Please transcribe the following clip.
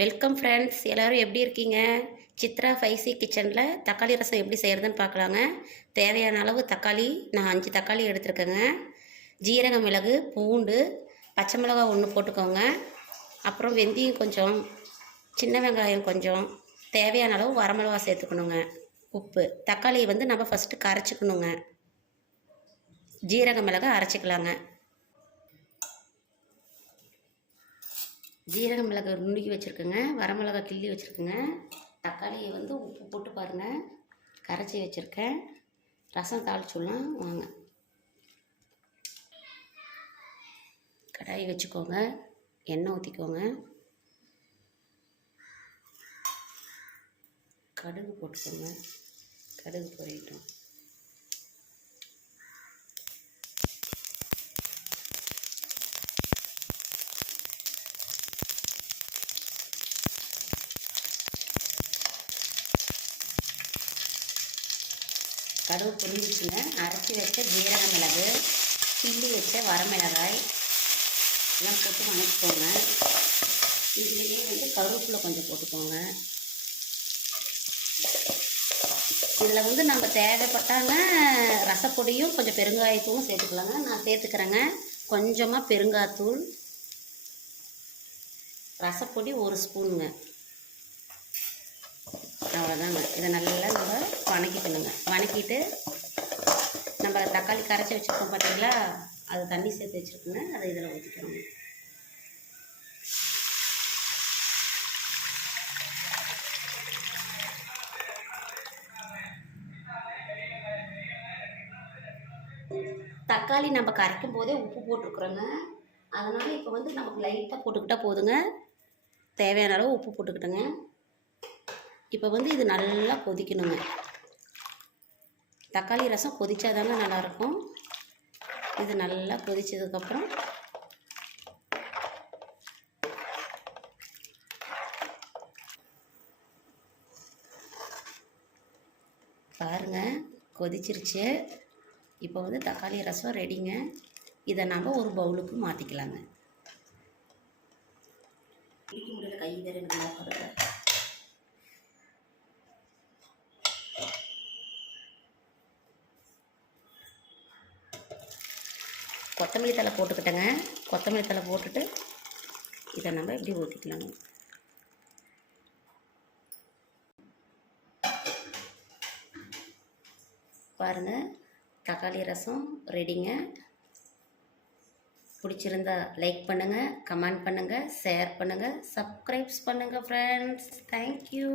Welcome friends, எல்லோரும் எப்படி இருக்கீங்க? சித்ரா ஃபைசி கிச்சனில் தக்காளி ரசம் எப்படி செய்கிறதுன்னு பார்க்கலாங்க. தேவையான அளவு தக்காளி, நான் 5 தக்காளி எடுத்துருக்கேங்க. ஜீரக மிளகு, பூண்டு, பச்சை மிளகாய் 1 போட்டுக்கோங்க. அப்புறம் வெந்தயம் கொஞ்சம், சின்ன வெங்காயம் கொஞ்சம், தேவையான அளவு வரமிளகா சேர்த்துக்கணுங்க. உப்பு. தக்காளியை நம்ம ஃபஸ்ட்டு கரைச்சிக்கணுங்க. ஜீரக மிளகை அரைச்சிக்கலாங்க. ஜீரக மிளகு நுணுக்கி வச்சுருக்குங்க, வரமிளகா கிள்ளி வச்சுருக்குங்க. தக்காளியை உப்பு போட்டு பாருங்கள், கரைச்சி வச்சுருக்கேன். ரசம் தாளிச்சுடலாம் வாங்க. கடாய் வச்சுக்கோங்க, எண்ணெய் ஊற்றிக்கோங்க, கடுகு போட்டுக்கோங்க. கடுகு பொரியட்டும். கடுகு பொரிஞ்சிச்சுங்க. அரைச்சி வச்ச ஜீரக மிளகு, கிள்ளி வச்ச வரமிளகாய் எல்லாம் போட்டு வணக்கிக்கோங்க. இதுலேயே கருவேப்பிலை கொஞ்சம் போட்டுக்கோங்க. இதில் நம்ம தேவைப்பட்டாங்க ரசப்பொடியும் கொஞ்சம் பெருங்காயத்தூளும் சேர்த்துக்கலாங்க. நான் சேர்த்துக்கிறேங்க கொஞ்சமாக பெருங்காயத்தூள், ரசப்பொடி 1 ஸ்பூனுங்க. அவ்வளோதாங்க. இதை நல்லா நம்ம வணக்கிக்கணுங்க. வணக்கிட்டு நம்ம தக்காளி கரைச்சி வச்சுருக்கோம் பார்த்தீங்களா, அது தண்ணி சேர்த்து வச்சுருக்குங்க, அதை இதில் ஊற்றிக்கணுங்க. தக்காளி நம்ம கரைக்கும் போதே உப்பு போட்டிருக்குறோங்க. அதனால் இப்போ நமக்கு லைட்டாக போட்டுக்கிட்டால் போதுங்க. தேவையான அளவு உப்பு போட்டுக்கிட்டோங்க. இப்போ இது நல்லா கொதிக்கணுங்க. தக்காளி ரசம் கொதிச்சாதாங்க நல்லாயிருக்கும். இது நல்லா கொதிச்சதுக்கப்புறம் பாருங்கள், கொதிச்சிருச்சு. இப்போ தக்காளி ரசம் ரெடிங்க. இதை நம்ம ஒரு பவுலுக்கு மாற்றிக்கலாங்க. முடியல, கை வேறு நல்லா பாருங்க. கொத்தமல்லி தழை போட்டுக்கிட்டேங்க. கொத்தமல்லி தழை போட்டுட்டு இதை நம்ம இப்படி ஊற்றிக்கலாங்க. பாருங்கள், தக்காளி ரசம் ரெடிங்க. பிடிச்சிருந்தா லைக் பண்ணுங்கள், கமெண்ட் பண்ணுங்கள், ஷேர் பண்ணுங்கள், சப்ஸ்கிரைப்ஸ் பண்ணுங்கள் ஃப்ரெண்ட்ஸ். தேங்க்யூ.